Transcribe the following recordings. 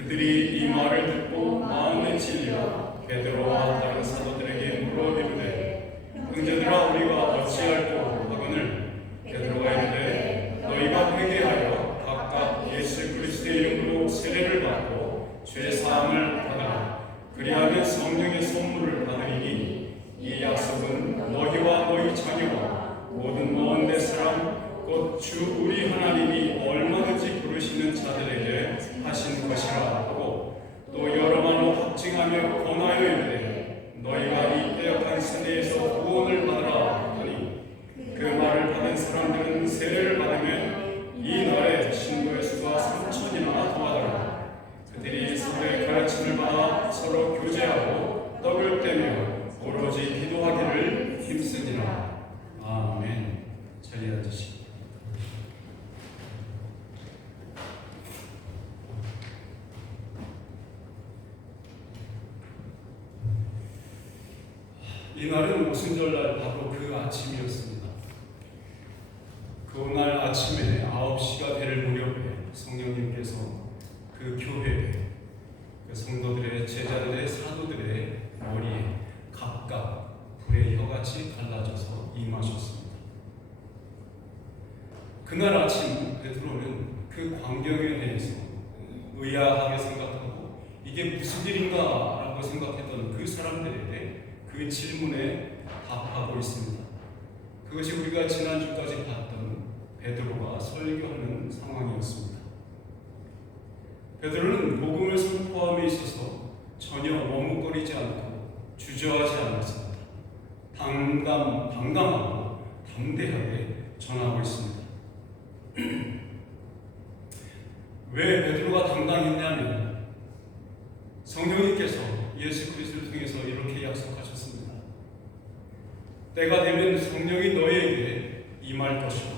그들이 이 말을 듣고 마음에 찔려 베드로와 다른 사도들에게 물어이르되 형제들아 우리가 어찌할꼬 하거늘 베드로가 이르되 너희가 회개하여 각각 예수 그리스도의 이름으로 세례를 받고 죄 사함을 받으라. 그리하면 성령의 선물을 받으리니 이 약속은 너희와 너희 자녀와 모든 먼 데 사람 곧 주 우리 하나님이 얼마든지 부르시는 자들에게 하신 것이라 하고 또 여러 말로 확증하며 권하여 이르되 너희가 이 빼앗긴 세대에서 구원을 받으라 하니 그 말을 받은 사람들은 세례를 받으면 이 날에 신도의 수가 3,000이나 더하더라. 그들이 서로의 가르침을 받아 서로 교제하고 떡을 떼며 오로지 기도하기를 힘쓰니라. 아멘. 자리에 앉으시고 이날은 오순절날 바로 그 아침이었습니다. 그날 아침에 9시가 될 무렵에 성령님께서 그 교회에 그 성도들의 제자들의 사도들의 머리에 각각 불의 혀같이 갈라져서 임하셨습니다. 그날 아침 베드로는 그 광경에 대해서 의아하게 생각하고 이게 무슨 일인가라고 생각했던 그 사람들에게 그 질문에 답하고 있습니다. 그것이 우리가 지난주까지 봤던 베드로가 설교하는 상황이었습니다. 베드로는 복음을 선포함에 있어서 전혀 머뭇거리지 않고 주저하지 않았습니다. 당당하고 담대하게 전하고 있습니다. 왜 베드로가 당당했냐면 성령님께서 예수 그리스도를 통해서 이렇게 약속하셨습니다. 때가 되면 성령이 너희에게 임할 것이고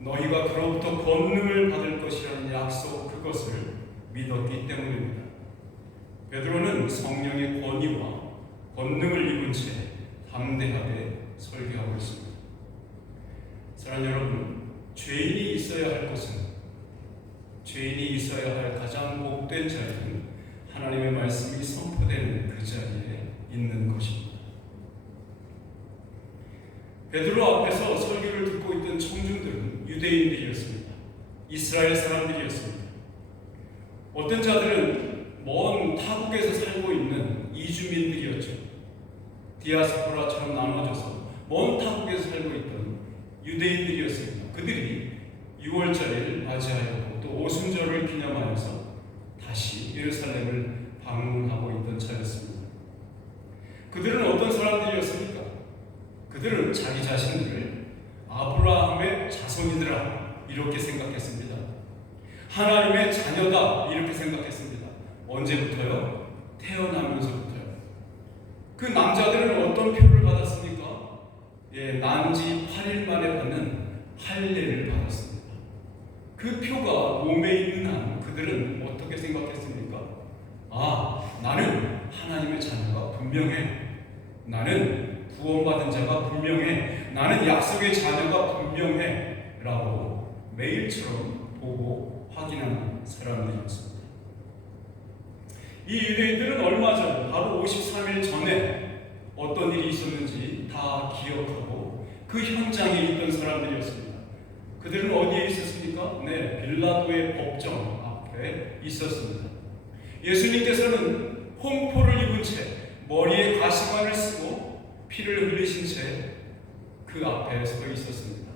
너희가 그로부터 권능을 받을 것이라는 약속 그것을 믿었기 때문입니다. 베드로는 성령의 권위와 권능을 입은 채 담대하게 설교하고 있습니다. 사랑하는 여러분, 죄인이 있어야 할 곳은 죄인이 있어야 할 가장 복된 자리는 하나님의 말씀이 선포되는 그 자리에 있는 것입니다. 베드로 앞에서 설교를 듣고 있던 청중들은 유대인들이었습니다. 이스라엘 사람들이었습니다. 어떤 자들은 먼 타국에서 살고 있는 이주민들이었죠. 디아스포라처럼 나눠져서 먼 타국에서 살고 있던 유대인들이었습니다. 그들이 6월절을 맞이하였고 또 오순절을 기념하여서 다시 예루살렘을 방문하고 있던 차였습니다. 그들은 어떤 사람들이었습니까? 그들은 자기 자신들을 아브라함의 자손이더라 이렇게 생각했습니다. 하나님의 자녀다 이렇게 생각했습니다. 언제부터요? 태어나면서부터요. 그 남자들은 어떤 표를 받았습니까? 난지 8일 만에 받는 할례를 받았습니다. 그 표가 몸에 있는 한 그들은 어떻게 생각했습니까? 나는 하나님의 자녀가 분명해. 나는 구원받은 자가 분명해. 나는 약속의 자녀가 분명해. 라고 매일처럼 보고 확인하는 사람들이었습니다. 이 유대인들은 얼마 전, 바로 53일 전에 어떤 일이 있었는지 다 기억하고 그 현장에 있던 사람들이었습니다. 그들은 어디에 있었습니까? 빌라도의 법정 앞에 있었습니다. 예수님께서는 홍포를 입은 채 머리에 가시관을 쓰고 피를 흘리신 채 그 앞에 서 있었습니다.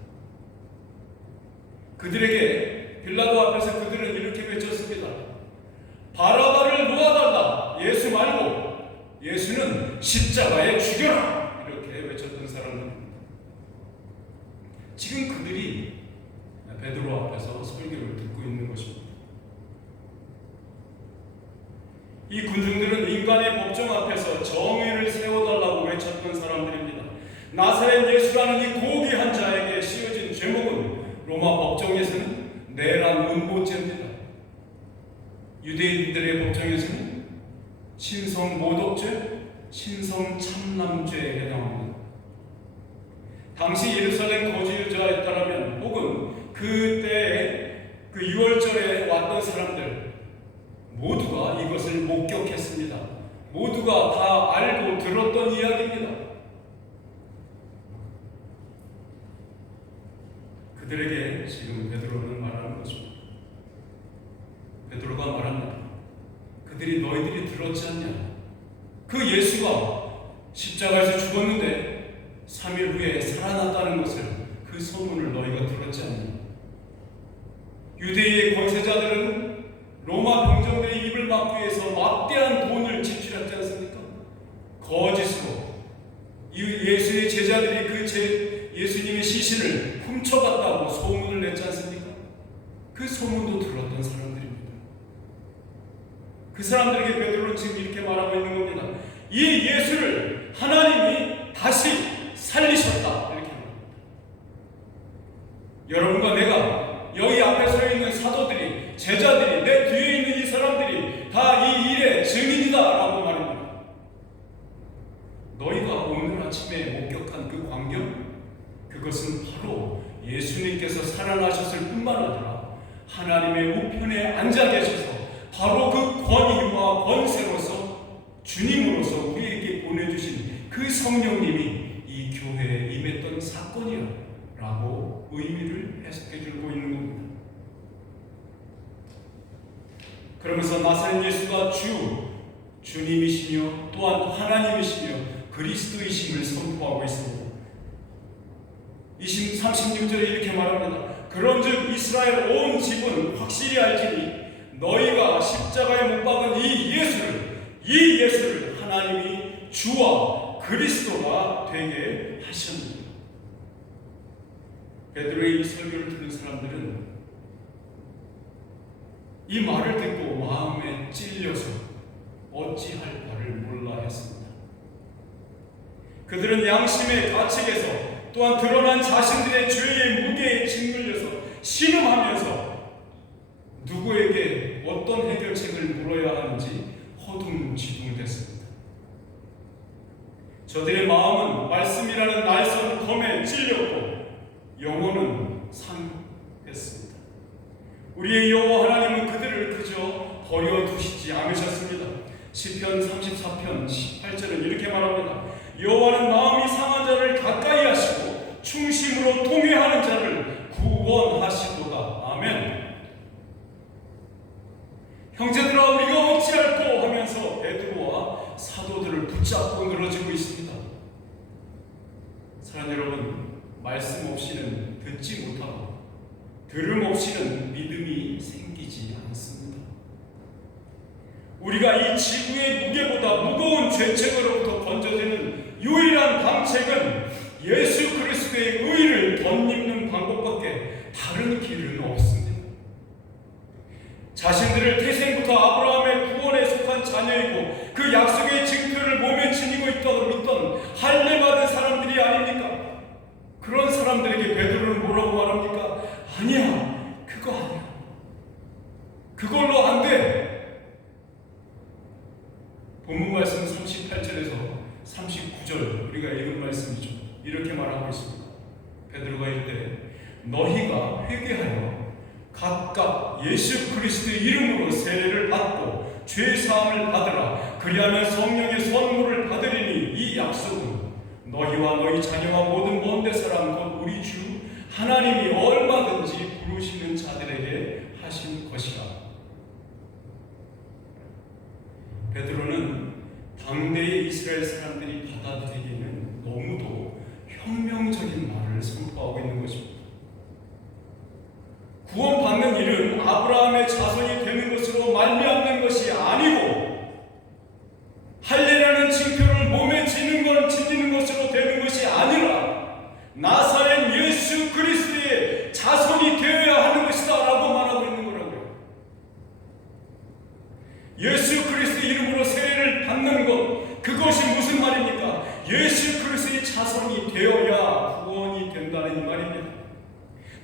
그들에게 빌라도 앞에서 그들은 이렇게 외쳤습니다. 바라바를 놓아달라. 예수 말고 예수는 십자가에 죽여라. 이렇게 외쳤던 사람들입니다. 지금 그들이 베드로 앞에서 설교를 듣고 있는 것입니다. 이 군중들은 인간의 법정 앞에서 정의를 세워달라고 외쳤던 사람들입니다. 나사렛 예수라는 이 고귀한 자에게 씌워진 죄목은 로마 법정에서는 내란 음보죄입니다. 유대인들의 법정에서는 신성 모독죄, 신성 참남죄에 해당합니다. 당시 예루살렘 거주자에 따르면 혹은 그때에 그 6월절에 왔던 사람들, 모두가 이것을 목격했습니다. 모두가 다 알고 들었던 이야기입니다. 그들에게 지금 베드로는 말하는 것입니다. 베드로가 말합니다. 그들이 너희들이 들었지 않냐? 그 예수가 십자가에서 죽었는데 3일 후에 살아났다는 것을, 그 소문을 너희가 들었지 않냐? 유대의 권세자들은 로마 병정들의 입을 막기 위해서 막대한 돈을 지출했지 않습니까? 거짓으로 예수의 제자들이 예수님의 시신을 훔쳐갔다고 소문을 냈지 않습니까? 그 소문도 들었던 사람들입니다. 그 사람들에게 베드로는 지금 이렇게 말하고 있는 겁니다. 이 예수를 하나님이 다시 살리셨다, 이렇게 말합니다. 여러분과 내가 여기 앞에 서 있는 사도들이, 제자들이, 내 뒤에 있는 이 사람들이 다 이 일의 증인이다 라고 말합니다. 너희가 오늘 아침에 목격한 그 광경, 그것은 바로 예수님께서 살아나셨을 뿐만 아니라 하나님의 우편에 앉아 계셔서 바로 그 권위와 권세로서 주님으로서 우리에게 보내주신 그 성령님이 이 교회에 임했던 사건이라고 의미를 해석해 주고 있는 겁니다. 그러면서 나사렛 예수가 주님이시며 또한 하나님이시며 그리스도이심을 선포하고 있습니다. 36절에 이렇게 말합니다. 그런즉 이스라엘 온 집은 확실히 알지니 너희가 십자가에 못 박은 이 예수를 하나님이 주와 그리스도가 되게 하셨느니라. 베드로의 이 설교를 들은 사람들은 이 말을 듣고 마음에 찔려서 어찌할 바를 몰라 했습니다. 그들은 양심의 가책에서 또한 드러난 자신들의 죄의 무게에 짓눌려서 신음하면서 누구에게 어떤 해결책을 물어야 하는지 허둥지둥됐습니다. 저들의 마음은 말씀이라는 날선 검에 찔렸고 영혼은 상했습니다. 우리의 여호와 하나님은 그들을 그저 버려두시지 않으셨습니다. 시편 34편 18절은 이렇게 말합니다. 여호와는 마음이 상한 자를 가까이 하시고 충심으로 통회하는 자를 구원하시도다. 아멘. 형제들아, 우리가 어찌할꼬 하면서 베드로와 사도들을 붙잡고 늘어지고 있습니다. 사랑 여러분, 말씀 없이는 듣지 못하고 들음 없이는 믿음이 생기지 않습니다. 우리가 이 지구의 무게보다 무거운 죄책으로부터 건져지는 유일한 방책은 예수 그리스도의 의를 덧입는 방법밖에 다른 길은 없습니다. 자신들을 태생부터 아브라함의 구원에 속한 자녀이고 그 약속의 증표를 몸에 지니고 있다고 믿던 할례받은 사람들이 아닙니까? 그런 사람들에게 베드로는 뭐라고 말합니까? 아니야, 그거 아니야. 그걸로 안 돼. 본문 말씀 38절에서 39절 우리가 읽은 말씀이죠. 이렇게 말하고 있습니다. 베드로가 이르되 너희가 회개하여 각각 예수 그리스도의 이름으로 세례를 받고 죄 사함을 받으라. 그리하면 성령의 선물을 받으리니 이 약속은 너희와 너희 자녀와 모든 먼데 사람 곧 우리 주 하나님이 얼마든지 부르시는 자들에게 하신 것이라. 베드로는 당대의 이스라엘 사람들이 받아들이기에는 너무도 혁명적인 말을 선포하고 있는 것입니다. 구원받는 일은 아브라함의 자손이 되는 것으로 말미암는 것이 아니고 할례라는 징표를 몸에 지니는 것으로 되는 것이 아니라 나사렛 예수 그리스도의 자손이 되어야 하는 것이다 라고 말하고 있는 거라고요. 예수 그리스도 이름으로 세례를 받는 것, 그것이 무슨 말입니까? 예수 그리스도의 자손이 되어야 구원이 된다는 이 말입니다.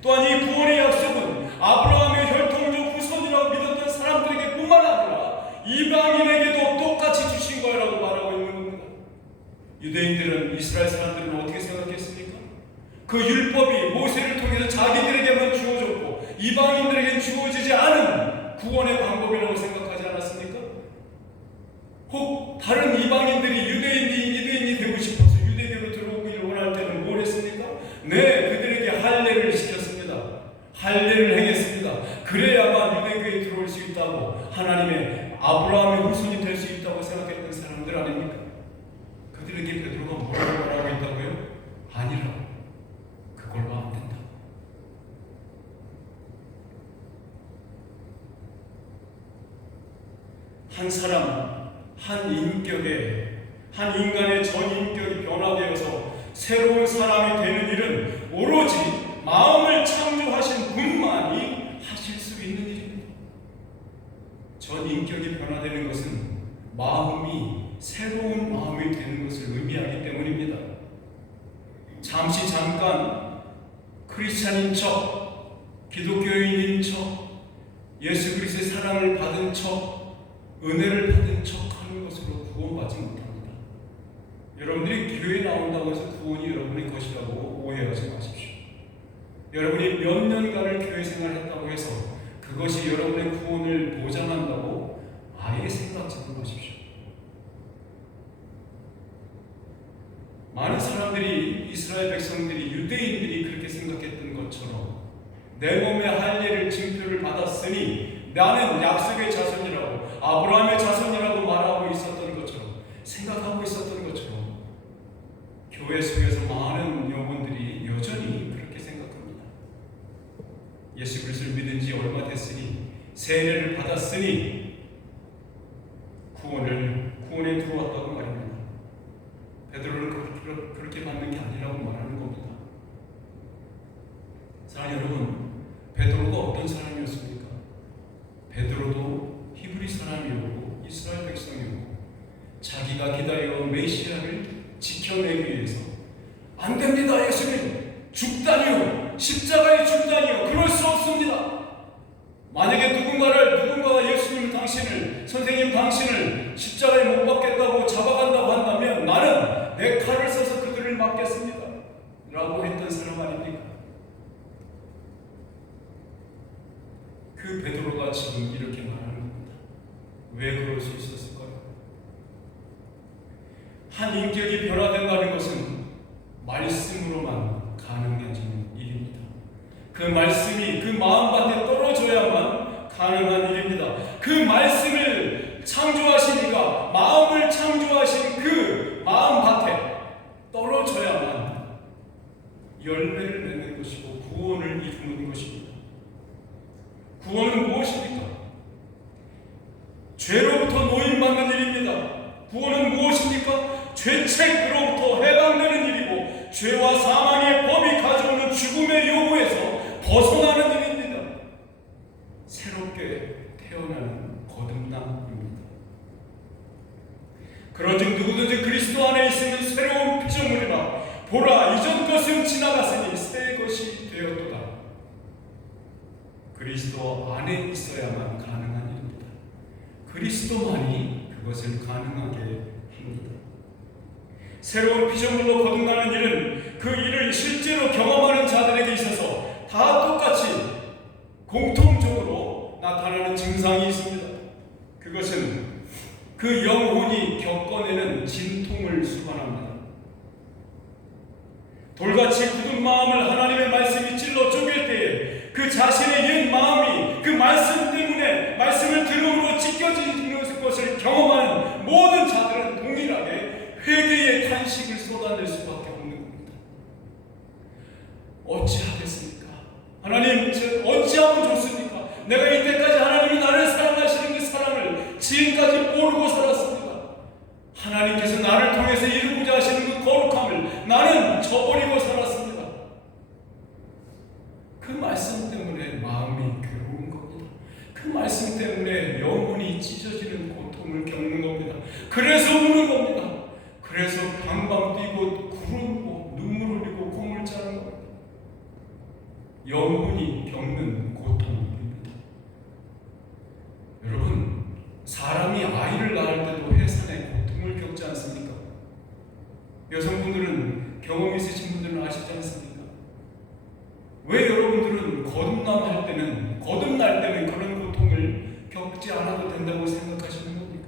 또한 이 구원의 약속은 아브라함의 혈통적 후손이라고 믿었던 사람들에게 뿐만 아니라 이방인에게도 똑같이 주신 거라고 말하고 있는 겁니다. 유대인들은, 이스라엘 사람들은 어떻게 생각했습니까? 그 율법이 모세를 통해서 자기들에게만 주어졌고 이방인들에게는 주어지지 않은 구원의 방법이라고 생각하지 않았습니까? 혹 다른 이방인들이 유대인이 되고 싶어서 유대교로 들어오기를 원할 때는 뭘 했습니까? 네, 그들에게 할례를 시켰습니다. 할례를 행했습니다. 그래야만 유대교에 들어올 수 있다고, 하나님의 아브라함의 후손이 될 수 있다고 생각했던 사람들 아닙니까? 그들에게 베드로가 뭐라고 말하고 있다고요? 아니라, 그걸로 안 된다. 한 사람, 한 인격에, 한 인간의 전 인격이 변화되어서 새로운 사람이 되는 일은 오로지 마음을 창조하신 분만이 하실 수 있는 일입니다. 전 인격이 변화되는 것은 마음이 새로운 마음이 되는 것을 의미하기 때문입니다. 잠깐 크리스찬인 척, 기독교인인 척, 예수 그리스도의 사랑을 받은 척, 은혜를 받은 척하는 것으로 구원받지 못합니다. 여러분들이 교회에 나온다고 해서 구원이 여러분의 것이라고 오해하지 마십시오. 여러분이 몇 년간을 교회 생활했다고 해서 그것이 여러분의 구원을 보장한다고 아예 생각지도 마십시오. 많은 사람들이, 이스라엘 백성들이, 유대인들이 그렇게 생각했던 것처럼 내 몸에 할례를 증표를 받았으니 나는 약속의 자손이라고, 아브라함의 자손이라고 말하고 있었던 것처럼, 생각하고 있었던 것처럼 교회 속에서 많은 영혼들이 여전히 그렇게 생각합니다. 예수 그리스도를 믿은 지 얼마 됐으니, 세례를 받았으니 구원에 들어왔다고 말입니다. 베드로는 그렇게 받는 게 아니라고 말하는 겁니다. 사랑하는 여러분, 베드로가 어떤 사람이었습니까? 베드로도 히브리 사람이었고 이스라엘 백성이었고 자기가 기다려온 메시아를 지켜내기 위해서 안 됩니다, 예수님 죽다니요, 십자가에 죽다니요, 그럴 수 없습니다. 만약에 누군가가 예수님 당신을, 선생님 당신을 십자가에 못 박겠다고 잡아간다고 한다면 나는 내 칼을 써서 그들을 막겠습니다 라고 했던 사람 아닙니까? 그 베드로가 지금 이렇게 말하는 겁니다. 왜 그럴 수 있었을까요? 한 인격이 변화된다는 것은 말씀으로만 가능해지는 일입니다. 그 말씀이 그 마음밭에 떨어져야만 가능한 일입니다. 그 말씀을 창조하시니까 마음을 창조하신 그 마음밭에 떨어져야만 열매를 맺는 것이고 구원을 이루는 것입니다. 구원은 무엇입니까? 죄로부터 노임받는 일입니다. 구원은 무엇입니까? 죄책으로부터 해방되는 일이고 죄와 사망의 법이 가져오는 죽음의 요구에서 벗어나는 일입니다. 새롭게 태어나는 거듭남입니다. 그런즉 누구든지 그리스도 안에 있으면 새로운 피조물이라, 보라 이전 것은 지나갔으니 새 것이 되었도다. 그리스도 안에 있어야만 가능한 일입니다. 그리스도만이 그것을 가능하게 합니다. 새로운 피조물로 거듭나는 일은 그 일을 실제로 경험하는 자들에게 있어서 다 똑같이 공통적으로 나타나는 증상이 있습니다. 그것은 그 영혼이 겪어내는 진통을 수반합니다. 돌같이 굳은 마음을 하나님의 말씀이 찔러 쪼갤 때에 그 자신의 옛 마음이 그 말씀 때문에, 말씀을 들음으로 찢겨지는 것을 경험하는 모든 자들은 동일하게 회개의 탄식을 쏟아낼 수밖에 없는 겁니다. 어찌하겠습니까? 하나님, 어찌하면 좋습니까? 내가 이때까지 하나님이 나를 사랑하시는 그 사랑을 지금까지 모르고 살았습니다. 하나님께서 나를 통해서 이루고자 하시는 그 거룩함을 나는 저버리고 살았습니다. 그 말씀 때문에 마음이 괴로운 겁니다. 그 말씀 때문에 영혼이 찢어지는 고통을 겪는 겁니다. 그래서 우는 겁니다. 그래서 방방 뛰고 구르고 눈물 흘리고 콧물 짜는 겁니다. 영혼이 겪는 고통입니다. 여러분, 사람이 아이를 낳을 때도 해산의 고통을 겪지 않습니까? 여성분들은, 경험 있으신 분들은 아시지 않습니까? 왜 여러분들은 거듭날 때는 그런 고통을 겪지 않아도 된다고 생각하시는 겁니까?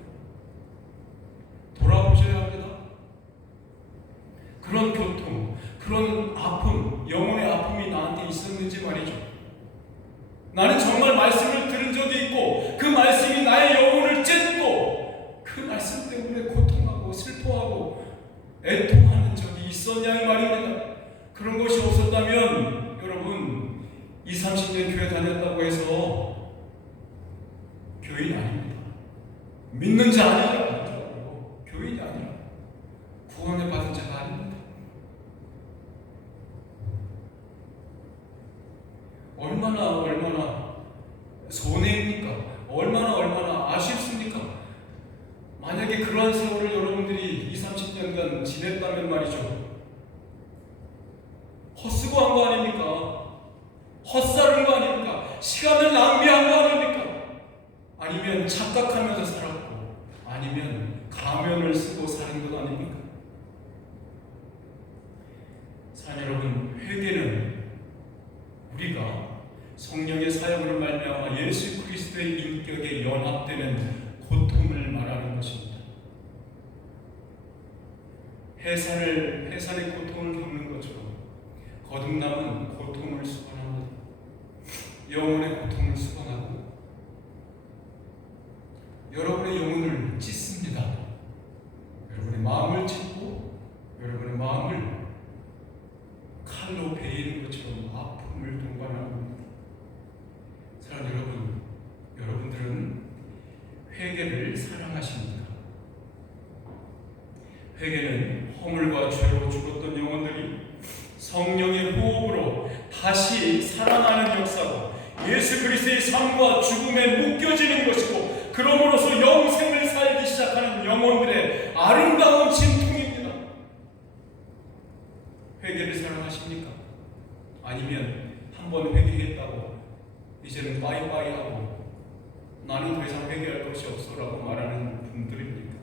나는 정말 말씀을 들은 적이 있고 그 말씀이 나의 영혼을 찢고 그 말씀 때문에 고통하고 슬퍼하고 애통하는 적이 있었냐 이 말입니다. 그런 것이 없었다면 여러분 20, 30년 교회 다녔다고 해서 교인이 아닙니다. 믿는 자 아니라고 교인이 아니라 구원을 받은 자가 아닙니다. 얼마나 손해입니까? 얼마나 아쉽습니까? 만약에 그러한 세월을 여러분들이 20, 30년간 지냈다면 말이죠. 헛수고한 거 아닙니까? 헛살은 거 아닙니까? 시간을 낭비한 거 아닙니까? 아니면 착각하면서 살았고 아니면 가면을 쓰고 사는 것 아닙니까? 사랑 여러분, 회개는 우리가 성령의 사역으로 말미암아 예수 그리스도의 인격에 연합되는 고통을 말하는 것입니다. 해산의 고통을 겪는 것처럼 거듭남은 고통을 수반합니다. 영혼의 고통을 수반하고 여러분의 영혼을 찢습니다. 여러분의 마음을 찢고 여러분의 마음을 칼로 베이는 것처럼 아픔을 동반합니다. 사랑하는 여러분, 여러분들은 회개를 사랑하십니까? 회개는 허물과 죄로 죽었던 영혼들이 성령의 호흡으로 다시 살아나는 역사고 예수 그리스도의 삶과 죽음에 묶여지는 것이고 그러므로서 영생을 살기 시작하는 영혼들의 아름다운 진통입니다. 회개를 사랑하십니까? 아니면 한번 회개했다고 이제는 빠이빠이 하고 나는 더 이상 회개할 것이 없어라고 말하는 분들입니까?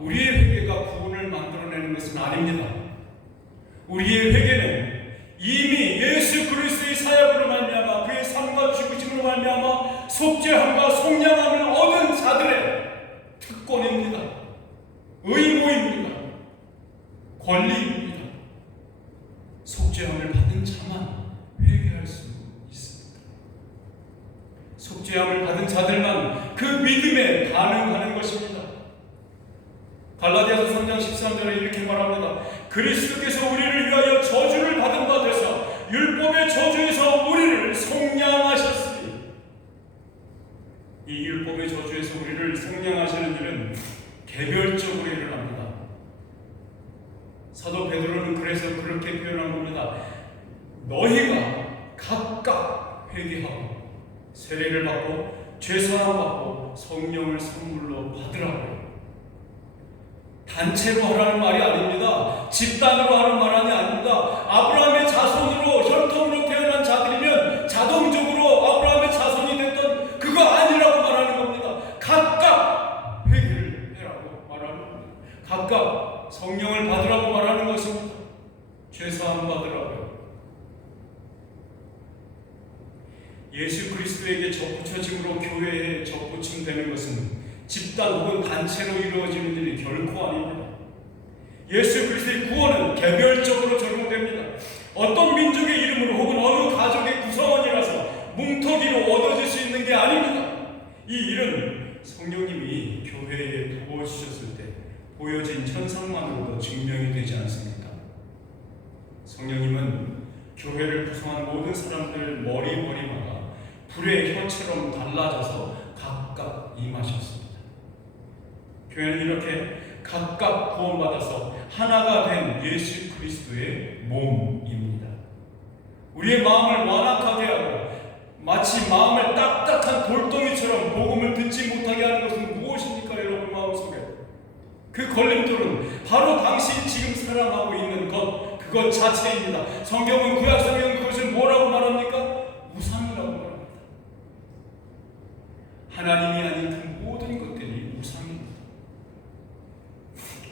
우리의 회개가 구원을 만들어내는 것은 아닙니다. 우리의 회개는 이미 예수 그리스도의 사역으로 말미암아 그의 삶과 죽으심으로 말미암아 속죄함과 속량함을 얻은 자들의 특권입니다. 의무입니다. 권리입니다. 속죄함을 받은 자만 회개할 수 있습니다. 속죄함을 받은 자들만 그 믿음에 반응하는 것입니다. 갈라디아서 3장 13절에 이렇게 말합니다. 그리스도께서 우리를 위하여 저주를 받은 바 되사 율법의 저주에서 우리를 속량하셨으니, 이 율법의 저주에서 우리를 속량하시는 일은 개별적으로 일어납니다. 사도 베드로는 그래서 그렇게 표현한 겁니다. 너희가 각각 회개하고 세례를 받고 죄사함 받고 성령을 선물로 받으라고. 단체로 하라는 말이 아닙니다. 집단으로 하는 말이 아닙니다. 아브라함의 자손으로 혈통으로 태어난 자들이면 자동적으로 아브라함의 자손이 됐던 그거 아니라고 말하는 겁니다. 각각 회개를 해라고 말하는 겁니다. 각각 성령을 받으라고 말하는 것입니다. 죄사함 받으라고요. 예수 그리스도에게 접붙여짐으로 교회에 접붙임되는 것은 집단 혹은 단체로 이루어지는 일이 결코 아닙니다. 예수 그리스도의 구원은 개별적으로 적용됩니다. 어떤 민족의 이름으로 혹은 어느 가족의 구성원이라서 뭉터기로 얻어질 수 있는 게 아닙니다. 이 일은 성령님이 교회에 부어주셨을 때 보여진 현상만으로도 증명이 되지 않습니까? 성령님은 교회를 구성한 모든 사람들 머리마다 불의 혀처럼 달라져서 각각 임하셨습니다. 교회는 이렇게 각각 구원받아서 하나가 된 예수 그리스도의 몸입니다. 우리의 마음을 완악하게 하고 마치 마음을 딱딱한 돌덩이처럼 복음을 듣지 못하게 하는 것은 무엇입니까? 여러분 마음속에 그 걸림돌은 바로 당신이 지금 사랑하고 있는 것, 그것 자체입니다. 성경은 구약성경은 그것을 뭐라고 말합니까? 우상이라고 말합니다. 하나님이 아닌 그 모든 것들이 우상입니다.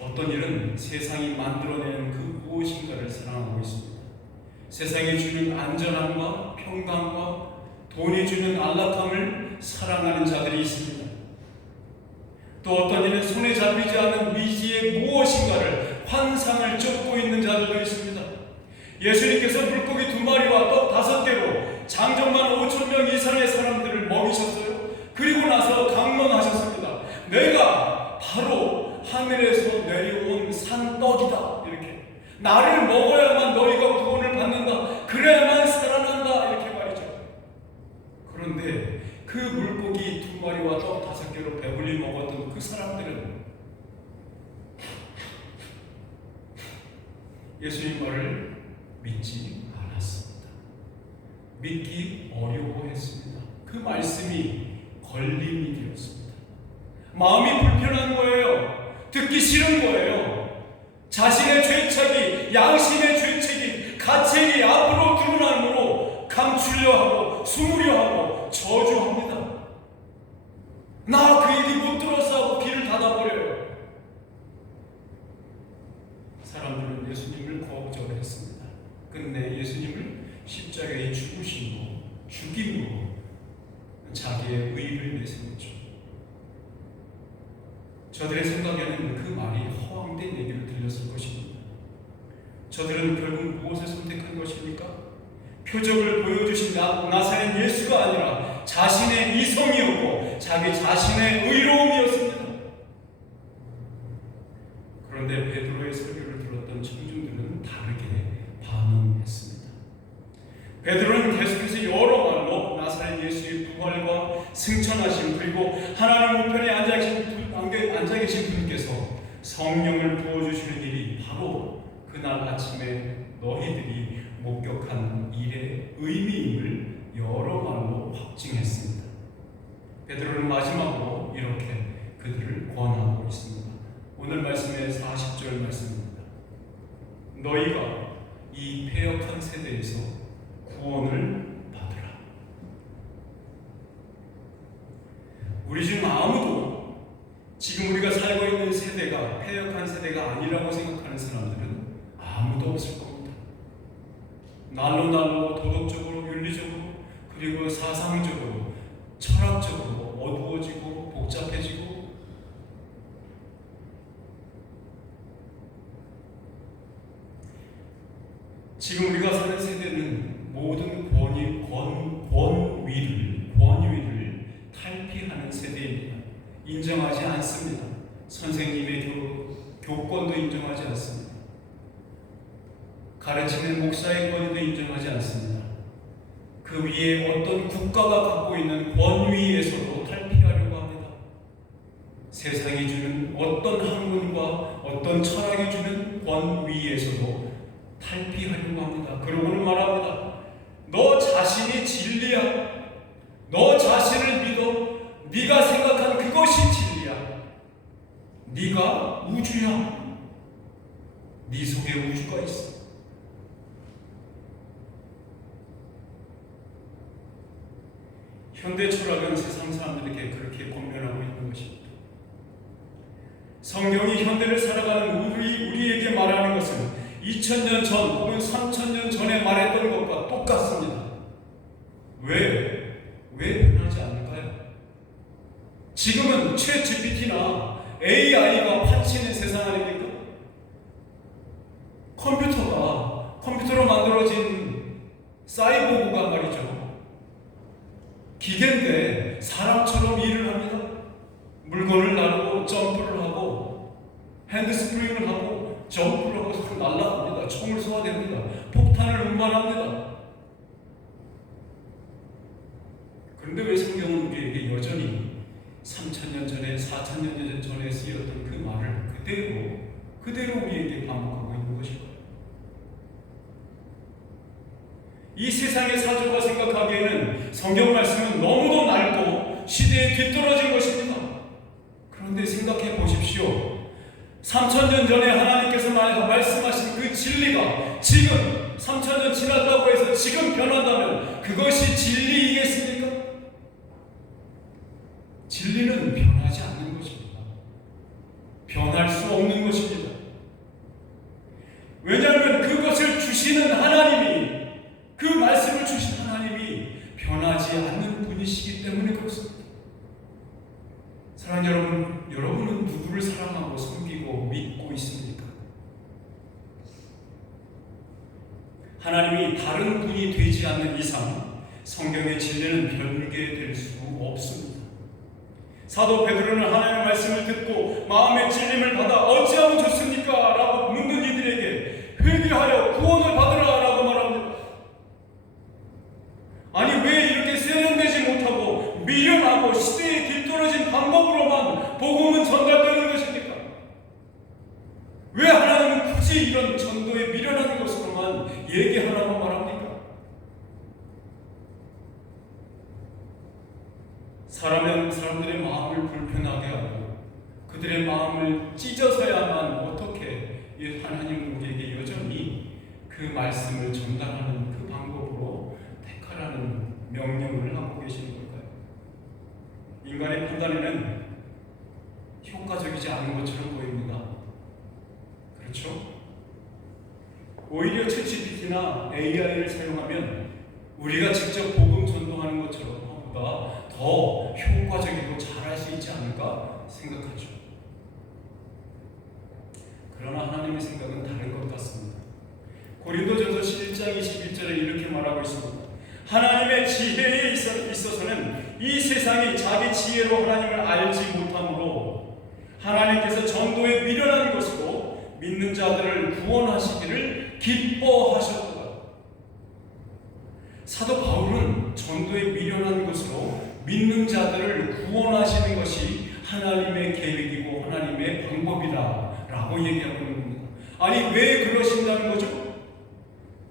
어떤 일은 세상이 만들어내는 그 무엇인가를 사랑하고 있습니다. 세상이 주는 안전함과 평강과 돈이 주는 안락함을 사랑하는 자들이 있습니다. 또 어떤 일은 손에 잡히지 않는 미지의 무엇인가를 환상을 쫓고 있는 자들도 있습니다. 예수님께서 물고기 2마리와 떡 5개로 장정만 5,000명 이상의 사람들을 먹이셨어요. 그리고 나서 강론하셨습니다. 내가 바로 하늘에서 내려온 산떡이다. 이렇게 나를 먹어야만 너희가 구원을 받는다. 그래야만 살아난다. 이렇게 말이죠. 그런데 그 물고기 2마리와 떡 5개로 배불리 먹었던 그 사람들은 예수님 말을 믿지 않았습니다. 믿기 어려워했습니다. 그 말씀이 걸림이 되었습니다. 마음이 불편한 거예요. 듣기 싫은 거예요. 자신의 죄책이, 양심의 죄책이, 가책이 앞으로 드러나므로 감추려 하고 숨으려 하고 저주합니다. 나 그 얘기 못 들었어 하고 귀를 닫아버려요. 사람들은 예수님을 거절했습니다. 끝내 예수님을 십자가에 죽으심으로, 죽임으로 자기의 의를 내세웠죠. 저들의 생각에는 그 말이 허황된 얘기를 들렸을 것입니다. 저들은 결국 무엇을 선택한 것입니까? 표적을 보여주신 나사렛 예수가 아니라 자신의 이성이었고 자기 자신의 의로움이었습니다. 그런데 베드로의 설교를 들었던 청중들은 다르게 반응했습니다. 베드로는 계속해서 여러 말로 나사렛 예수의 부활과 승천하심, 그리고 하나님 우편에 앉아 계신 분께서 성령을 부어주시는 일이 바로 그날 아침에 너희들이 목격한 일의 의미임을 여러 말로 확증했습니다. 베드로는 마지막으로 이렇게 그들을 권하고 있습니다. 오늘 말씀의 40절 말씀입니다. 너희가 이 패역한 세대에서 구원을 받으라. 우리 중 아무도 지금 우리가 살고 있는 세대가 패역한 세대가 아니라고 생각하는 사람들은 아무도 없을 겁니다. 날로 도덕적으로, 윤리적으로, 그리고 사상적으로, 철학적으로 어두워지고 복잡해지고, 지금 우리가 사는 세대는 모든 권위를 탈피하는 세대입니다. 인정하지 않습니다. 선생님의 교권도 인정하지 않습니다. 가르치는 목사의 권위도 인정하지 않습니다. 그 위에 어떤 국가가 갖고 있는 권위에서도 탈피하려고 합니다. 세상이 주는 어떤 학문과 어떤 철학이 주는 권위에서도 탈피하려고 합니다. 그러고는 말합니다. 너 자신이 진리야. 너 자신을 믿어. 네가 생각한 그것이 진리야. 네가 우주야. 네 속에 우주가 있어. 현대 철학은 세상 사람들에게 그렇게 권면하고 있는 것입니다. 성경이 현대를 살아가는 우리에게 말하는 것은 2000년 전 혹은 3000년 전에 말했던 것과 똑같습니다. 왜 변하지 않을까요? 지금은 챗GPT나 AI가 판치는 세상 아닙니까? 컴퓨터로 만들어진 사이보그가 말이죠. 기계인데 사람처럼 일을 합니다. 물건을 나르고 점프를 하고 핸드스프링을 하고 점프를 하고 날아갑니다. 총을 쏘아댑니다. 폭탄을 운반합니다. 그런데 왜 성경은 우리에게 여전히 3000년 전에 4000년 전에 쓰였던 그 말을 그대로 우리에게 반복하고 있는 것일까요? 이 세상의 사조가 생각하기에는 성경 말씀은 너무도 낡고 시대에 뒤떨어진 것입니다. 그런데 생각해 보십시오. 3000년 전에 하나님께서 말씀하신 그 진리가 지금 3000년 지났다고 해서 지금 변한다면 그것이 진리이겠습니까? 진리는 변하지 않는 것입니다. 변할 수 없는 것입니다. 왜냐하면 그것을 주시는 하나님이, 그 말씀을 주신 하나님이 변하지 않는 분이시기 때문에 그렇습니다. 사랑하는 여러분은 누구를 사랑하고 섬기고 믿고 있습니까? 하나님이 다른 분이 되지 않는 이상 성경의 진리는 변개될 수 없습니다. 사도 베드로는 하나님의 말씀을 듣고 마음의 찔림을 받아 어찌하면 좋습니까? 라고 묻는 이들에게 회개하여 구원을 받으라 라고 말합니다. 아니 왜 이렇게 세련되지 못하고 미련하고 시대에 뒤떨어진 방법으로만 복음은 전달되는 것입니까? 왜 하나님은 굳이 이런 전도에 미련한 것으로만 얘기하라고 말합니까? 사람들의 마음을 불편하게 하고 그들의 마음을 찢어서야만 어떻게 하나님 우리에게 여전히 그 말씀을 전달하는 그 방법으로 택하라는 명령을 하고 계시는 걸까요? 인간의 판단에는 효과적이지 않은 것처럼 보입니다. 그렇죠? 오히려 챗GPT나 AI를 사용하면 우리가 직접 복음 전도하는 것처럼 보다 더 효과적이고 잘할 수 있지 않을까 생각하죠. 그러나 하나님의 생각은 다른 것 같습니다. 고린도전서 11장 21절에 이렇게 말하고 있습니다. 하나님의 지혜에 있어서는 이 세상이 자기 지혜로 하나님을 알지 못하므로 하나님께서 전도에 미련한 것으로 믿는 자들을 구원하시기를 기뻐하셨도다. 사도 바울은 전도에 미련한 것으로 믿는 자들을 구원하시는 것이 하나님의 계획이고 하나님의 방법이다 라고 얘기하고 있는 겁니다. 아니 왜 그러신다는 거죠?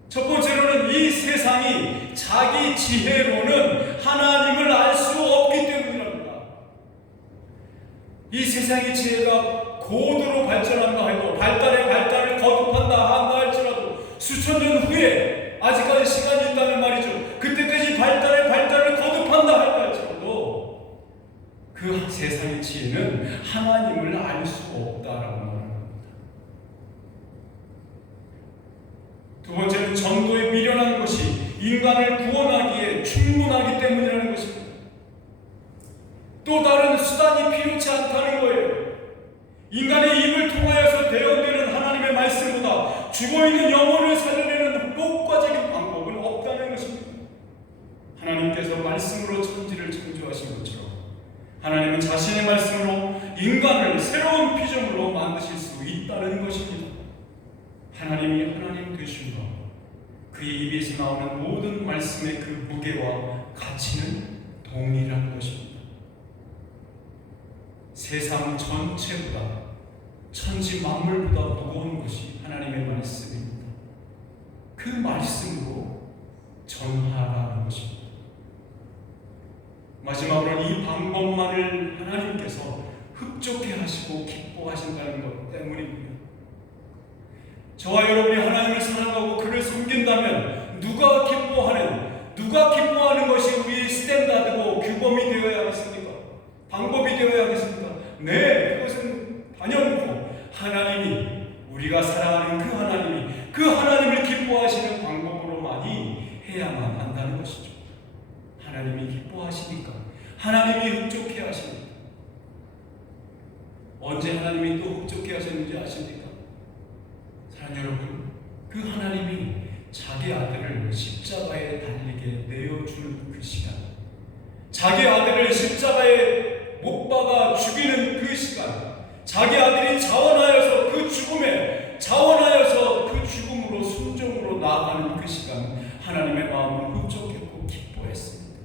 첫 번째로는 이 세상이 자기 지혜로는 하나님을 알 수 없기 때문이랍니다. 이 세상의 지혜가 고도로 발전한다 해도 발달을 거듭한다 할지라도 수천 년 후에 아직까지 시간이 있다는 말이죠. 그때까지 발달을 거듭한다 할지라도 그 세상의 지혜는 하나님을 알 수 없다라고 말합니다. 두 번째는 전도에 미련한 것이 인간을 구원하기에 충분하기 때문이라는 것입니다. 또 다른 수단이 필요치 않다는 거예요. 인간의 입을 통하여서 대언되는 하나님의 말씀보다 죽어있는 영혼을 살려내는 효과적인 방법은 없다는 것입니다. 하나님께서 말씀으로 천지를 창조하신 것처럼 하나님은 자신의 말씀으로 인간을 새로운 피조물로 만드실 수 있다는 것입니다. 하나님이 하나님 되신 것, 그의 입에서 나오는 모든 말씀의 그 무게와 가치는 동일한 것입니다. 세상 전체보다 천지 만물보다 무거운 것이 하나님의 말씀입니다. 그 말씀으로 전하라는 것입니다. 마지막으로 이 방법만을 하나님께서 흡족해 하시고 기뻐하신다는 것 때문입니다. 저와 여러분이 하나님을 사랑하고 그를 섬긴다면 누가 기뻐하는 것이 우리의 스탠다드고 규범이 되어야 하겠습니까? 방법이 되어야 하겠습니까? 네, 그것은 당연하고 하나님이 우리가 사랑하는 그 하나님을 기뻐하시는 방법으로만이 해야만 한다는 것이죠. 하나님이 기뻐하시니까, 하나님이 흡족해 하십니다. 언제 하나님이 또 흡족해 하셨는지 아십니까? 사랑하는 여러분, 그 하나님이 자기 아들을 십자가에 달리게 내어주는 그 시간, 자기 아들을 십자가에 못 박아 죽이는 그 시간, 자기 아들이 자원하여서 그 죽음으로 순종으로 나아가는 그 시간, 하나님의 마음은 흡족했고 기뻐했습니다.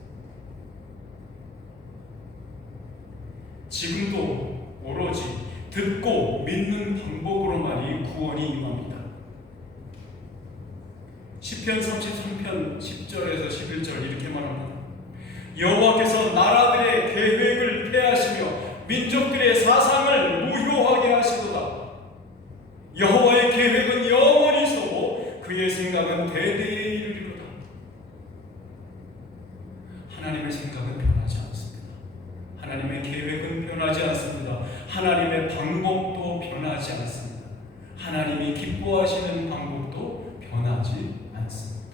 지금도 오로지 듣고 믿는 방법으로만이 구원이 임합니다. 시편 33편 10절에서 11절 이렇게 말합니다. 여호와께서 나라들의 계획을 폐하시며 민족들의 사상을 무효하게 하시도다. 여호와의 계획은 영원히 서고 그의 생각은 대대에 이르리로다. 하나님의 생각은 변하지 않습니다. 하나님의 계획은 변하지 않습니다. 하나님의 방법도 변하지 않습니다. 하나님이 기뻐하시는 방법도 변하지 않습니다.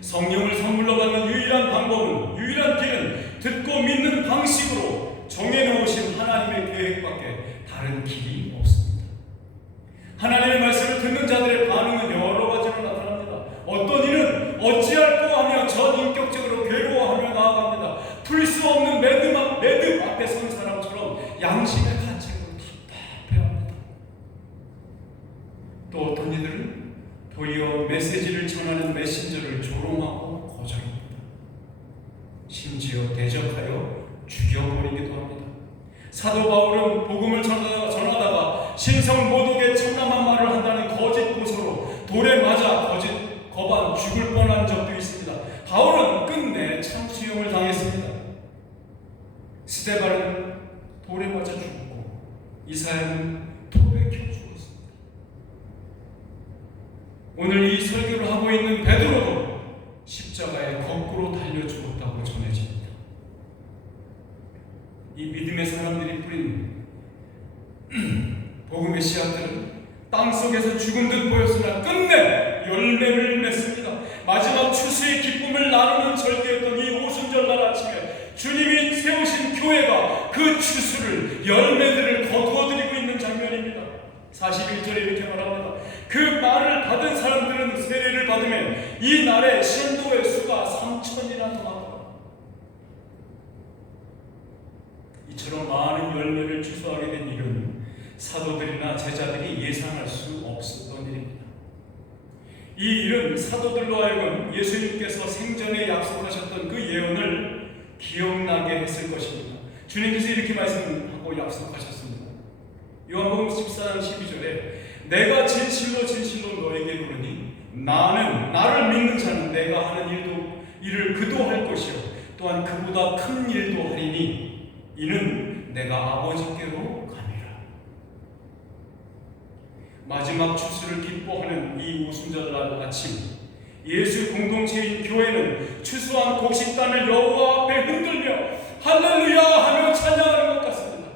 성령을 선물로 받는 유일한 방법은, 유일한 길은 듣고 믿는 방식으로 정해놓으신 하나님의 계획밖에 다른 길이 없습니다. 하나님의 말씀을 듣는 자들의 반응은 여러 가지로 나타납니다. 어떤 이는 어찌할꼬 하며 전인격적으로 괴로워하며 나아갑니다. 풀 수 없는 매듭 앞에 선 사람처럼 양심의 가책으로 답답해합니다. 또 어떤 이들은 도리어 메시지를 전하는 메신저를 조롱하고 거절합니다. 심지어 대적하여 죽여버리기도 합니다. 사도 바울은 복음을 전하다가 신성 모독에 참남한 말을 한다는 거짓 고소로 돌에 맞아 거반 죽을 뻔한 적도 있습니다. 바울은 끝내 참수형을 당했습니다. 스데반은 돌에 맞아 죽었고 이사야는 토백혀 죽었습니다. 오늘 이 설교를 하고 있는 베드로도 십자가에 거꾸로 달려 죽었다고 전해집니다. 이 믿음의 사람들이 뿌린 복음의 씨앗들은 땅속에서 죽은 듯 보였으나 끝내 열매를 맺습니다. 마지막 추수의 기쁨을 나누는 절기였던 이 오순절날 아침에 주님이 세우신 교회가 그 추수를 열매들을 거두어드리고 있는 장면입니다. 41절에 이렇게 말합니다. 그 말을 받은 사람들은 세례를 받으면 이 날에 신도의 수가 3,000이나 더하더라. 이처럼 많은 열매를 추수하게 된 일은 사도들이나 제자들이 예상할 수 없었던 일입니다. 이 일은 사도들로 하여금 예수님께서 생전에 약속하셨던 그 예언을 기억나게 했을 것입니다. 주님께서 이렇게 말씀하고 약속하셨습니다. 요한복음 14장 12절에 내가 진실로 진실로 너에게 그러니 나를 믿는 자는 내가 하는 일을 그도 할 것이요 또한 그보다 큰 일도 하리니 이는 내가 아버지께로 가니라. 마지막 추수를 기뻐하는 이 오순절날 아침 예수 공동체인 교회는 추수한 곡식단을 여호와 앞에 흔들며 할렐루야 하며 찬양하는 것 같습니다.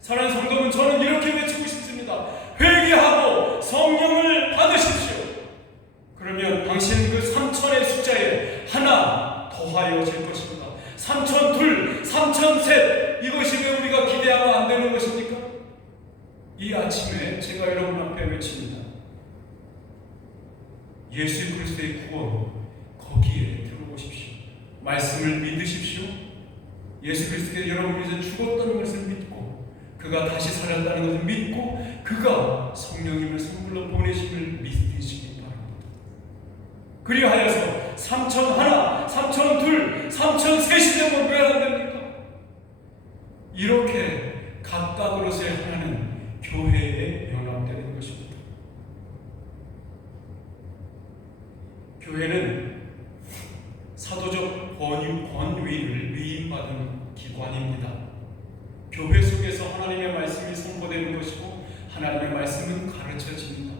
사랑하는 성도는 저는 이렇게 외치고 싶습니다. 회개하고 성령을 받으십시오. 그러면 당신은 그 3,000의 숫자에 하나 더하여질 것입니다. 3,002, 3,003 이것이 왜 우리가 기대하면 안 되는 것입니까? 이 아침에 제가 여러분 앞에 외칩니다. 예수 그리스도의 구원 거기에 들어오십시오. 말씀을 믿으십시오. 예수 그리스도께서 여러분께서 죽었다는 것을 믿고 그가 다시 살았다는 것을 믿고 그가 성령님을 선물로 보내심을 믿으시기 바랍니다. 그리하여서 3,001, 3,002, 3,003이 되면 왜 안 됩니까? 이렇게 각각으로서의 하나는 교회에 연합되는 것입니다. 교회는 사도적 권위를 위임받은 기관입니다. 교회 속에서 하나님의 말씀이 선포되는 것이고 하나님의 말씀은 가르쳐집니다.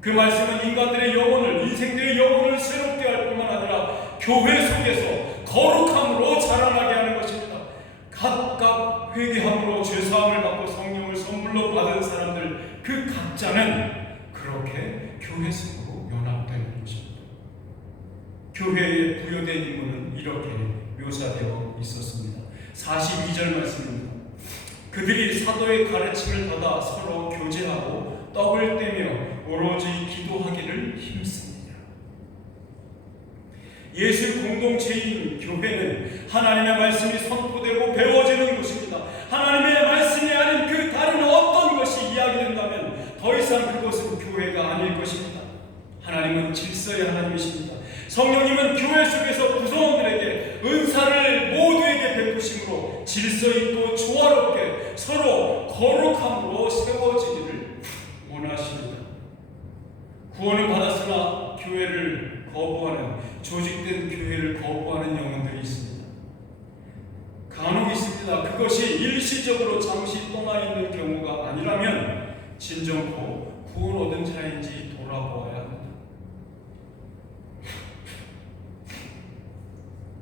그 말씀은 인간들의 영혼을, 인생들의 영혼을 새롭게 할 뿐만 아니라 교회 속에서 거룩함으로 자라나게 하는 것입니다. 각각 회개함으로 죄사함을 받고 성령을 선물로 받은 사람들 그 각자는 그렇게 교회 속으로 연합되는 것입니다. 교회에 부여된 인물은 이렇게 묘사되어 있었습니다. 42절 말씀입니다. 그들이 사도의 가르침을 받아 서로 교제하고 떡을 떼며 오로지 기도하기를 힘씁니다. 예수 공동체인 교회는 하나님의 말씀이 선포되고 배워지는 곳입니다. 하나님의 말씀이 아닌 그 다른 어떤 것이 이야기된다면 더 이상 그것은 교회가 아닐 것입니다. 하나님은 질서의 하나님이십니다. 성령님은 교회 속에서 구성원들에게 은사를 모두에게 베푸심으로 질서 있고 조화롭게 서로 거룩함으로 세워지기를 원하십니다. 구원을 받았으나 교회를 거부하는, 조직된 교회를 거부하는 영혼들이 있습니다. 간혹 있습니다. 그것이 일시적으로 잠시 떠나 있는 경우가 아니라면 진정코 구원 얻은 자인지 돌아보아야 합니다.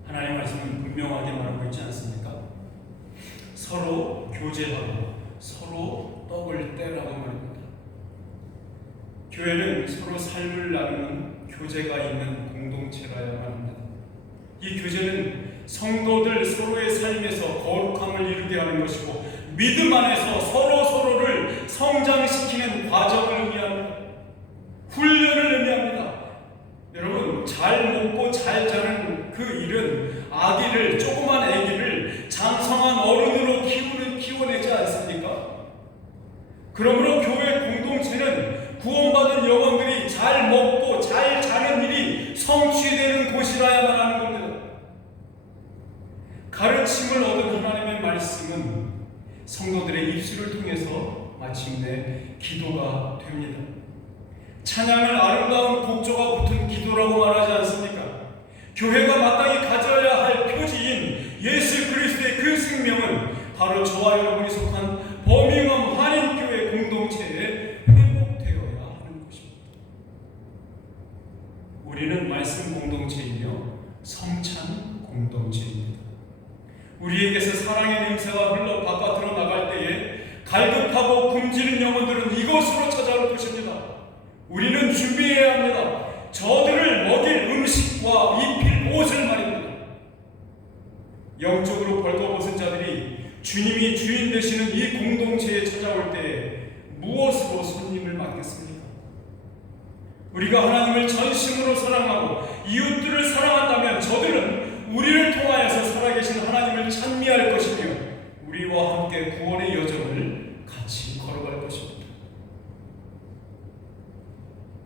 하나님의 말씀은 분명하게 말하고 있지 않습니까? 서로 교제하고 서로 떡을 떼라고 말합니다. 교회는 서로 삶을 나누는 교제가 있는 공동체라야만 합니다. 이 교제는 성도들 서로의 삶에서 거룩함을 이루게 하는 것이고 믿음 안에서 서로를 성장시키는 과정을 의미합니다. 성도들의 입술을 통해서 마침내 기도가 됩니다. 찬양을 아름다운 곡조가 붙은 기도라고 말하지 않습니까? 교회가 마땅히 가져야 할 표지인 예수 그리스도의 그 생명은 바로 저와 여러분이 속한 버밍엄 한인교회 공동체에 회복되어야 하는 것입니다. 우리는 말씀 공동체이며 성찬 공동체입니다. 우리에게서 사랑의 냄새가 흘러 바깥으로 나갈 때에 갈급하고 굶주린 영혼들은 이곳으로 찾아올 것입니다. 우리는 준비해야 합니다. 저들을 먹일 음식과 입힐 옷을 말입니다. 영적으로 벌거벗은 자들이 주님이 주인 되시는 이 공동체에 찾아올 때에 무엇으로 손님을 맡겠습니까? 우리가 하나님을 전심으로 사랑하고 이웃들을 사랑한다면 저들은 우리를 통하여서 살아계신 하나님을 찬미할 것이며 우리와 함께 구원의 여정을 같이 걸어갈 것입니다.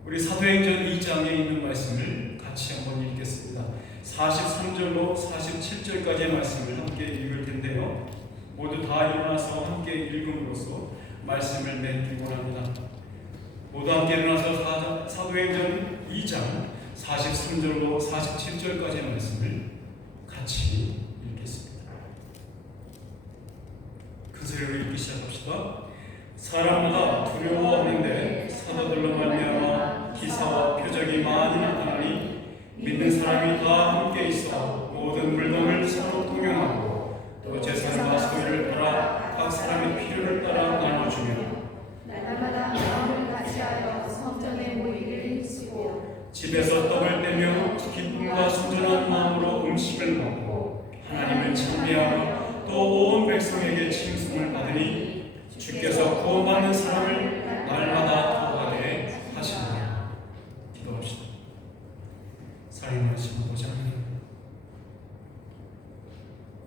우리 사도행전 2장에 있는 말씀을 같이 한번 읽겠습니다. 43절로 47절까지의 말씀을 함께 읽을 텐데요. 모두 다 일어나서 함께 읽음으로써 말씀을 맺기 원합니다. 모두 함께 일어나서 사도행전 2장 43절로 47절까지의 말씀을 같이 읽겠습니다. 큰 소리로 읽기 시작합시다. 사람마다 두려워하는데 사도들로 말미암아 기사와 표적이 많이 나타나니 믿는 사람이 다 함께 있어 모든 물동을 서로 동행하고 또 재산과 소유를 팔아 각 사람의 필요를 따라 나눠주며 날마다 마음을 같이하여 성전에 모이기를 힘쓰고 집에서 떡을 떼며 기쁨과 순전한 마음으로 음식을 먹고 하나님을 찬미하며 또 온 백성에게 칭송을 받으니 주께서 구원받는 사람을 날마다 더하게 하시느니라. 기도합시다. 사랑하신 아버지 하나님,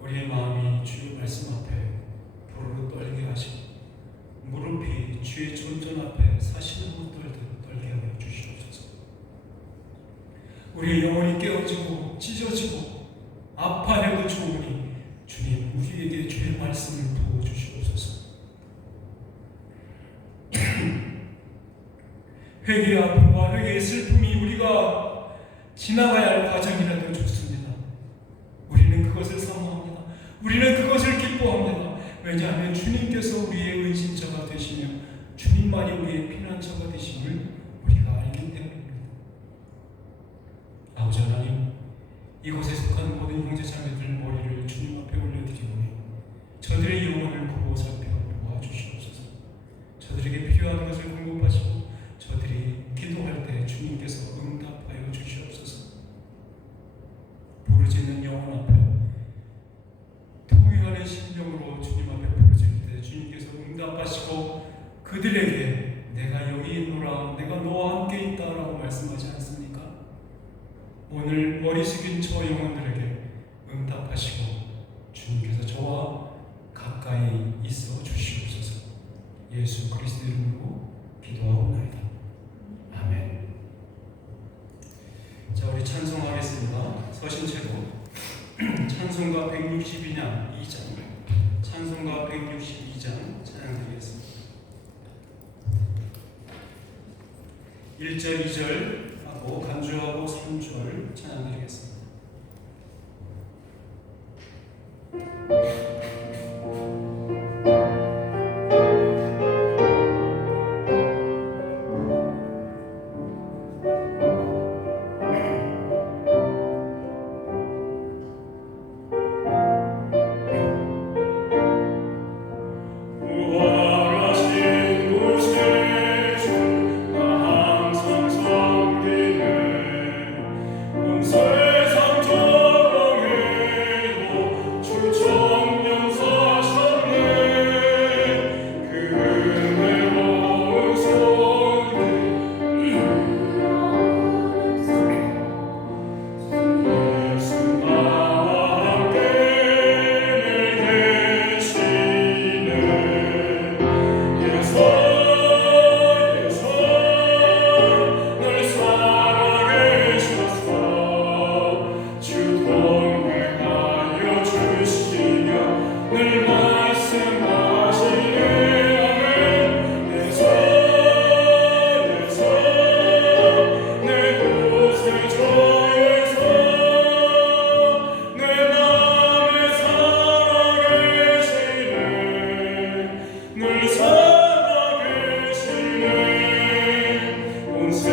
우리의 마음이 주의 말씀 앞에 부르르 떨게 하시고 무릎이 주의 존전 앞에 사시나무 떨게 하여 주시옵소서. 우리의 영혼이 깨어지고 찢어지고 아파해도 좋으니 주님 우리에게 주의 말씀을 부어주시옵소서. 회개의 아픔과 회개의 슬픔이 우리가 지나가야 할 과정이라도 좋습니다. 우리는 그것을 사모합니다. 우리는 그것을 기뻐합니다. 왜냐하면 주님께서 우리의 은신처가 되시며 주님만이 우리의 피난처가 되심을 우리가 알기 때문입니다. 아버지 하나님, 이곳에 속한 모든 형제자매들 머리를 주님 앞에 올려드리오니 저들의 영혼을 보고 살펴 도와주시옵소서. 저들에게 필요한 것을 공급하시고 저들이 기도할 때 주님께서 응답하여 주시옵소서. 부르짖는 영혼 앞에 통회하는 심령으로 주님 앞에 부르짖을 때 주님께서 응답하시고 그들에게 내가 여기 있노라, 내가 너와 함께 있다라고 말씀하지 않습니까? 오늘 머리 숙인 저 영혼들에게 응답하시고 주님께서 저와 가까이 있어 주시옵소서. 예수 그리스도 이름으로 기도하옵나이다. 아멘. 자, 우리 찬송하겠습니다. 서신체로 찬송가 162장 찬송가 162장 찬양드리겠습니다. 1절 2절 하고 간주하고 3절 찬양드리겠습니다. 세상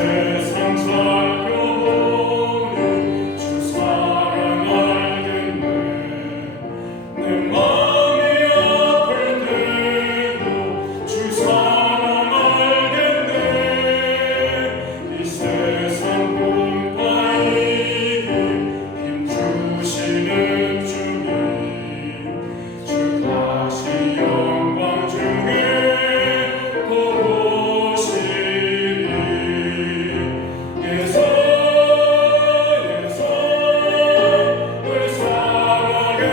세상 살펴보니 주 사랑 알겠네. 내 마음이 아플 때도 주 사랑 알겠네. 이 세상 공파 이길 힘 주시는 주님, 주 다시 영광 중에 보고 싶으리. 예수 예수 늘 살아계셨어.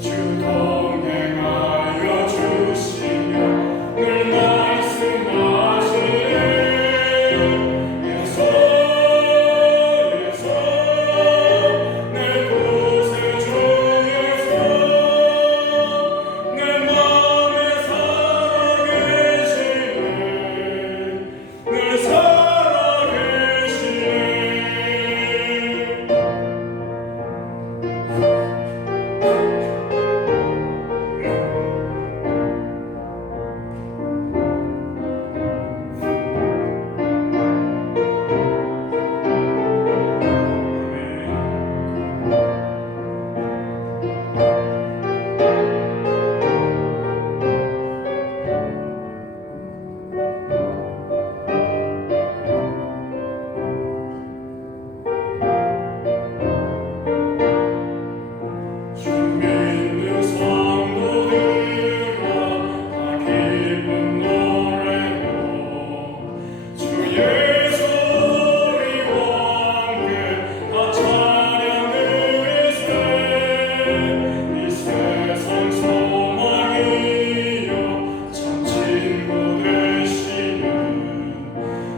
주 동행하여 주시며 늘 말씀하시네. 예수 예수 내 구세주 예수 내 마음에 살아계시네. 늘 살아계시네. 주 믿는 성도들아 다 기쁜 노래로 주 예수 우리와 함께 다 찬양 드리세. 이 세상 소망이여 참 친구 되시는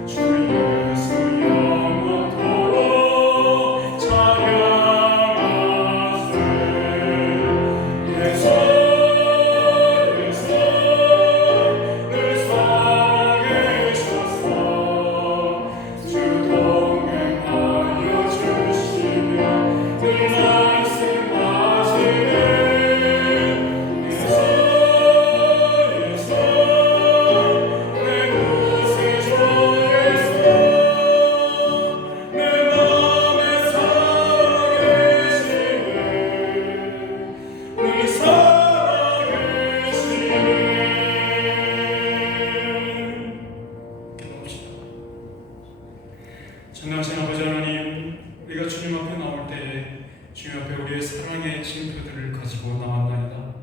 주 예수 영원토록 찬양하세. 예수 예수 늘 살아계셨어. 주 동행하여 주시며 늘 말씀하시네. 예수 예수 내 구세주 예수 내 마음에 살아계시네. 늘 살아계시네. 기도합시다. 전능하신 아버지 하나님, 우리가 주님 앞에 나올 때에 주님 앞에 우리의 사랑의 징표들을 가지고 나왔나이다.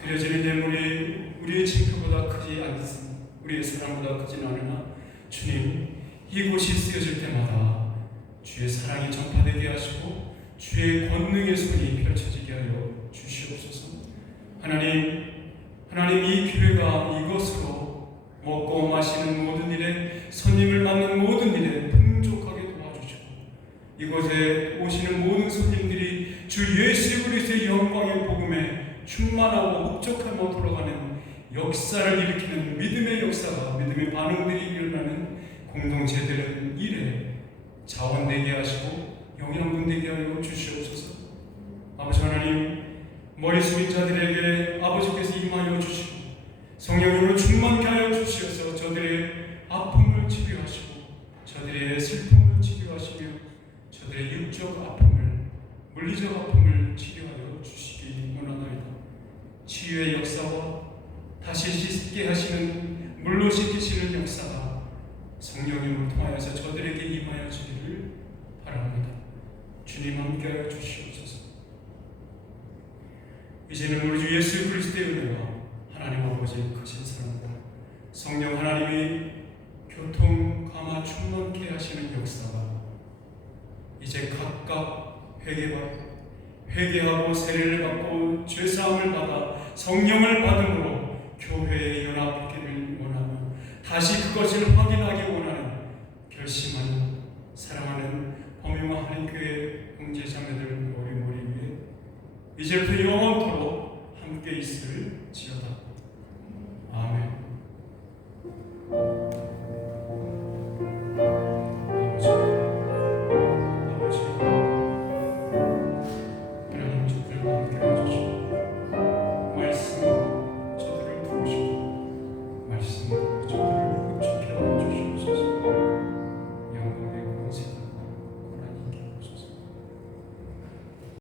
드려지는 예물이 우리의 징표보다 크지 않습니다. 우리의 사랑보다 크진 않으나 주님, 이곳이 쓰여질 때마다 주의 사랑이 전파되게 하시고 주의 권능의 손이 펼쳐지게 하여 주시옵소서. 하나님 이 교회가 이것으로 먹고 마시는 모든 일에, 손님을 맞는 모든 일에 풍족하게 도와주시고 이곳에 오시는 모든 손님들이 주 예수 그리스도의 영광의 복음에 충만하고 흡족하며 돌아가는 역사를 일으키는 믿음의 역사가, 믿음의 반응들이 일어나는 공동체들은 일에 자원되게 하시고 영양분되게 하여 주시옵소서. 아버지 하나님, 머리 숙인 자들에게 아버지께서 임하여 주시고 성령으로 충만케 하여 주시어서 저들의 아픔을 치료하시고 저들의 슬픔을 치료하시며 저들의 육적 아픔을, 물리적 아픔을 치료하여 주시기 원하나이다. 치유의 역사와 다시 씻게 하시는, 물로 씻기시는 역사가 성령님을 통하여서 저들에게 임하여 주기를 바랍니다. 주님 함께하여 주시옵소서. 이제는 우리 주 예수 그리스도의 은혜와 하나님 아버지의 크신 사랑과 성령 하나님이 교통, 감화, 충만케 하시는 역사가 이제 각각 회개하고 세례를 받고 죄사함을 받아 성령을 받음으로 교회에 연합하기를 원하며 다시 그것을 확인하기 원하는 결심하는, 사랑하는 범용화 한인교회 형제자매들 머리 위에 이제부터 영원토록 함께 있을 지어다. 아멘.